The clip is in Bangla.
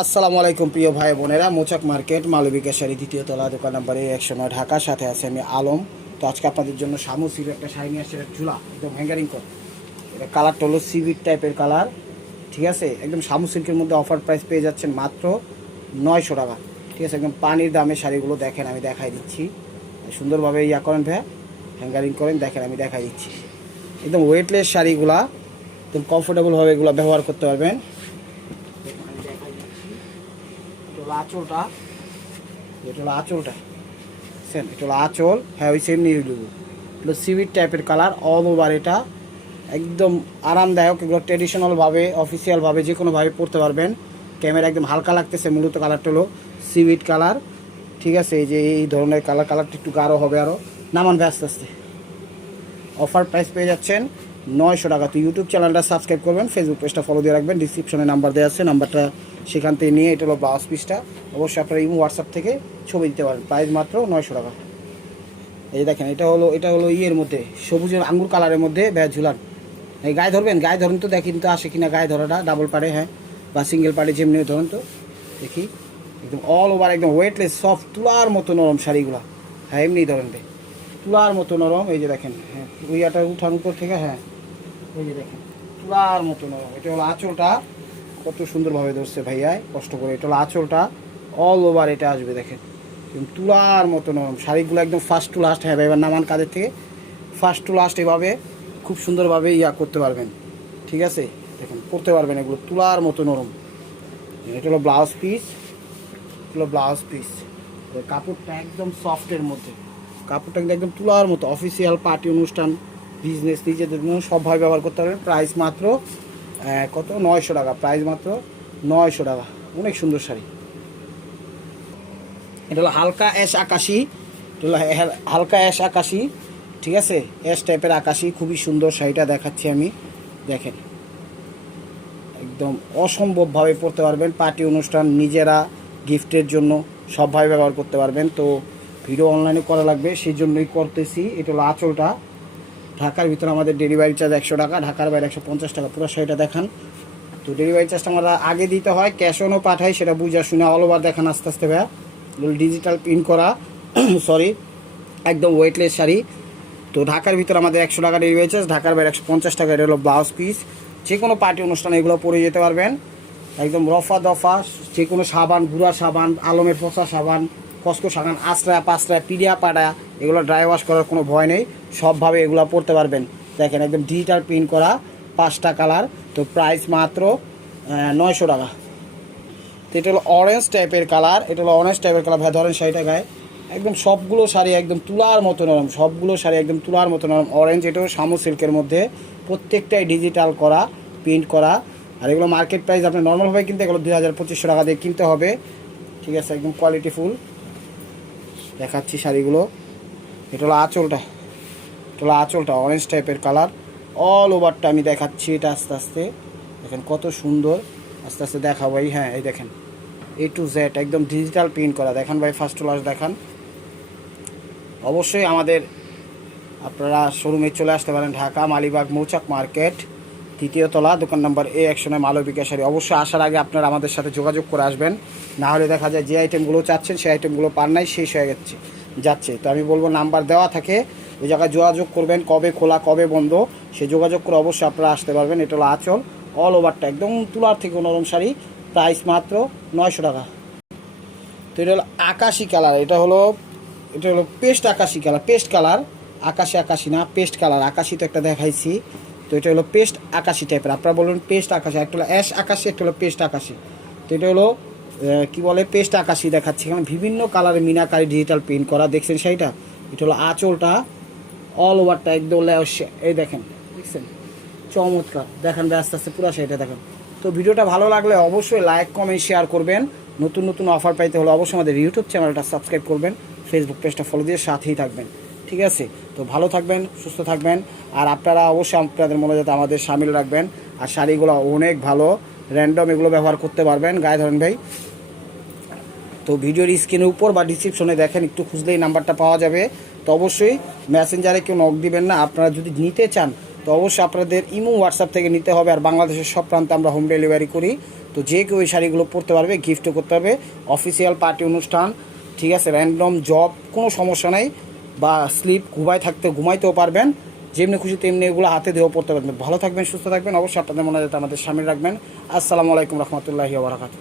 আসসালামু আলাইকুম প্রিয় ভাই বোনেরা, মোচাক মার্কেট মালবিকা শাড়ি দ্বিতীয় তলা, দোকান নাম্বার 109, ঢাকার সাথে আছে আমি আলম। তো আজকে আপনাদের জন্য শামু সিল্কের একটা শাড়ি নিয়ে আসছে, এটা ঝুলা একদম হ্যাঙ্গারিং কর। এটা কালারটা হলো সিভিট টাইপের কালার, ঠিক আছে। একদম শামু সিল্কের মধ্যে অফার প্রাইস পেয়ে যাচ্ছেন মাত্র 900 টাকা, ঠিক আছে। একদম পানির দামে শাড়িগুলো দেখেন, আমি দেখাই দিচ্ছি। সুন্দরভাবে করেন ভাই, হ্যাঙ্গারিং করেন, দেখেন আমি দেখাই দিচ্ছি। একদম ওয়েটলেস শাড়িগুলা, একদম কমফোর্টেবলভাবে এগুলো ব্যবহার করতে পারবেন। আঁচলটা, এটা হলো আঁচলটা, সেম এটা হলো আঁচল। হ্যাঁ, ওই সেম নিয়ে দেবো। এগুলো সিভিট টাইপের কালার, অল ওভার। এটা একদম আরামদায়ক। এগুলো ট্রেডিশনালভাবে, অফিসিয়ালভাবে যে কোনোভাবে পরতে পারবেন। ক্যামেরা একদম হালকা লাগতেছে, মূলত কালারটা হলো সিভিট কালার, ঠিক আছে। এই যে এই ধরনের কালারটা একটু গাঢ় হবে আরও। নামান ভাই আস্তে আস্তে। অফার প্রাইস পেয়ে যাচ্ছেন 900 টাকা। তো ইউটিউব চ্যানেলটা সাবস্ক্রাইব করবেন, ফেসবুক পেজটা ফলো দিয়ে রাখবেন, ডিসক্রিপশনে নাম্বার দেওয়া আছে, নাম্বারটা সেখান থেকে নিয়ে এটা হলো ব্লাউজ পিসটা। অবশ্যই আপনারা ইমো হোয়াটসঅ্যাপ থেকে ছবি দিতে পারেন। প্রাইস মাত্র 900 টাকা। এই যে দেখেন, এটা হলো ইয়ের মধ্যে, সবুজের আঙ্গুর কালারের মধ্যে ব্যাগ ঝুলান। এই গায়ে ধরবেন, গায়ে ধরেন তো, দেখি তো আসে কিনা গায়ে ধরাটা, ডাবল পারে হ্যাঁ, বা সিঙ্গেল পারে, যেমনি ধরেন তো দেখি। একদম অল ওভার, একদম ওয়েটলেস, সফট, তুলার মতো নরম শাড়িগুলো। হ্যাঁ, এমনি ধরেন ভাই, তুলার মতো নরম। এই যে দেখেন, হ্যাঁ উইয়াটা উঠান উপর থেকে, হ্যাঁ এই যে দেখেন, তুলার মতো নরম। এটা হলো আঁচলটা, কত সুন্দরভাবে ধরছে ভাইয়া, কষ্ট করে। এটা হলো আঁচলটা, অল ওভার এটা আসবে দেখেন, তুলার মতো নরম শাড়িগুলো, একদম ফার্স্ট টু লাস্ট। হ্যাঁ ভাই, এবার নামান কাদের থেকে, ফার্স্ট টু লাস্ট এভাবে খুব সুন্দরভাবে করতে পারবেন, ঠিক আছে। দেখেন পরতে পারবেন, এগুলো তুলার মতো নরম। এটা হলো ব্লাউজ পিস, হলো ব্লাউজ পিস। কাপড়টা একদম সফটের মধ্যে, কাপড়টা কিন্তু একদম তুলার মতো। অফিসিয়াল পার্টি অনুষ্ঠান, বিজনেস, নিজেদের জন্য সবভাবে ব্যবহার করতে পারবেন। প্রাইস মাত্র কত, 900 টাকা। প্রাইস মাত্র 900 টাকা। অনেক সুন্দর শাড়ি। এটা হলো হালকা অ্যাশ আকাশি, এটা হলো হালকা অ্যাশ আকাশি, ঠিক আছে। অ্যাশ টাইপের আকাশি, খুবই সুন্দর শাড়িটা দেখাচ্ছি আমি, দেখেন। একদম অসম্ভবভাবে পরতে পারবেন, পার্টি অনুষ্ঠান, নিজেরা গিফটের জন্য সবভাবে ব্যবহার করতে পারবেন। তো ভিডিও অনলাইনে করা লাগবে, সেই জন্যই করতেছি। এটা হলো আঁচলটা। ঢাকার ভিতরে আমাদের ডেলিভারি চার্জ 100 টাকা, ঢাকার বাইরে 150 টাকা। পুরো শাড়িটা দেখান। তো ডেলিভারি চার্জটা আমরা আগে দিতে হয়, ক্যাশ অনও পাঠাই, সেটা বুঝা শুনে অল ওভার দেখান আস্তে আস্তে ভাইয়া। ডিজিটাল প্রিন্ট করা সরি, একদম ওয়েটলেস শাড়ি। তো ঢাকার ভিতরে আমাদের 100 টাকা ডেলিভারি চার্জ, ঢাকার বাইরে 150 টাকা। এটা হলো ব্লাউজ পিস। যে কোনো পার্টি অনুষ্ঠানে এগুলো পরে যেতে পারবেন। একদম রফা দফা, যে কোনো সাবান, গুঁড়া সাবান, আলমের ফসা সাবান, কসকো সাবান, আশ্রয়া পাশ্রয়া, পিডিয়া পাড়া, এগুলো ড্রাই ওয়াশ করার কোনো ভয় নেই, সবভাবে এগুলো পরতে পারবেন। দেখেন একদম ডিজিটাল প্রিন্ট করা, 5টা কালার। তো প্রাইস মাত্র 900 টাকা। তো এটা হলো অরেঞ্জ টাইপের কালার, এটা হলো অরেঞ্জ টাইপের কালার। ভাই ধরেন শাড়িটা গায়ে, একদম সবগুলো শাড়ি একদম তুলার মতো নরম, সবগুলো শাড়ি একদম তুলার মতো নরম। অরেঞ্জ, এটাও শামু সিল্কের মধ্যে, প্রত্যেকটাই ডিজিটাল করা, প্রিন্ট করা। আর এগুলো মার্কেট প্রাইস আপনি নর্মালভাবে কিনতে, এগুলো 2200-2500 টাকা দিয়ে কিনতে হবে, ঠিক আছে। একদম কোয়ালিটি ফুল দেখাচ্ছি শাড়িগুলো। এটা হলো আঁচলটা, এটা হলো আঁচলটা, অরেঞ্জ টাইপের কালার, অল ওভারটা আমি দেখাচ্ছি। এটা আস্তে আস্তে দেখেন কত সুন্দর, আস্তে আস্তে দেখাবো। হ্যাঁ এই দেখেন, A to Z একদম ডিজিটাল প্রিন্ট করা। দেখান ভাই, ফার্স্ট টু লাস্ট দেখান। অবশ্যই আমাদের, আপনারা শোরুমে চলে আসতে পারেন, ঢাকা মালিবাগ মৌচাক মার্কেট, তৃতীয় তলা, দোকান নাম্বার A109, মালবিকা শাড়ি। অবশ্যই আসার আগে আপনারা আমাদের সাথে যোগাযোগ করে আসবেন, না হলে দেখা যায় যে আইটেমগুলো চাচ্ছেন সেই আইটেমগুলো পান নাই, শেষ হয়ে যাচ্ছে। তো আমি বলবো নাম্বার দেওয়া থাকে, ওই জায়গায় যোগাযোগ করবেন, কবে খোলা কবে বন্ধ সে যোগাযোগ করে অবশ্যই আপনারা আসতে পারবেন। এটা হলো আঁচল, অল ওভারটা একদম তুলার থেকে নরম শাড়ি। প্রাইস মাত্র 900 টাকা। তো এটা হলো আকাশি কালার, এটা হলো পেস্ট আকাশি কালার, পেস্ট কালার, আকাশি না, পেস্ট কালার। আকাশি তো একটা দেখাইছি। তো এটা হলো পেস্ট আকাশি টাইপের, আপনারা বলবেন পেস্ট আকাশি। একটা হলো অ্যাশ আকাশি, একটা হলো পেস্ট আকাশি। তো এটা হলো কী বলে, পেস্ট আকাশি দেখাচ্ছি। এখানে বিভিন্ন কালারে মিনাকারি ডিজিটাল প্রিন্ট করা, দেখছেন সেইটা। এটা হলো আঁচলটা, অল ওভারটা একদম, এই দেখেন, দেখছেন, চমৎকার। দেখেন আস্তে আস্তে পুরো শাড়িটা দেখেন। তো ভিডিওটা ভালো লাগলে অবশ্যই লাইক কমেন্ট শেয়ার করবেন। নতুন নতুন অফার পাইতে হলে অবশ্যই আমাদের ইউটিউব চ্যানেলটা সাবস্ক্রাইব করবেন, ফেসবুক পেজটা ফলো দিয়ে সাথেই থাকবেন, ঠিক আছে। তো ভালো থাকবেন, সুস্থ থাকবেন। আর আপনারা অবশ্যই আপনাদের মনে যাতে আমাদের সামিল রাখবেন। আর শাড়িগুলো অনেক ভালো, র্যান্ডম, এগুলো ব্যবহার করতে পারবেন। গায়ে ধরেন ভাই। তো ভিডিওর স্ক্রিনের উপর বা ডিসক্রিপশনে দেখেন, একটু খুঁজলেই নাম্বারটা পাওয়া যাবে। তো অবশ্যই মেসেঞ্জারে কেউ নক দিবেন না। আপনারা যদি নিতে চান তো অবশ্যই আপনাদের ইমো হোয়াটসঅ্যাপ থেকে নিতে হবে। আর বাংলাদেশের সব প্রান্তে আমরা হোম ডেলিভারি করি। তো যে কেউ এই শাড়িগুলো পরতে পারবে, গিফটও করতে পারবে, অফিসিয়াল পার্টি অনুষ্ঠান, ঠিক আছে, র্যান্ডম জব, কোনো সমস্যা নাই, বা স্লিপ ঘুমাইতেও পারবেন, যেমনি খুশি তেমনি এগুলো হাতে দিয়েও পড়তে পারবেন। ভালো থাকবেন, সুস্থ থাকবেন, অবশ্যই আপনাদের মনে যাতে আমাদের সামনে রাখবেন। আসসালামু আলাইকুম রহমতুল্লাহি ওয়া বারাকাতুহু।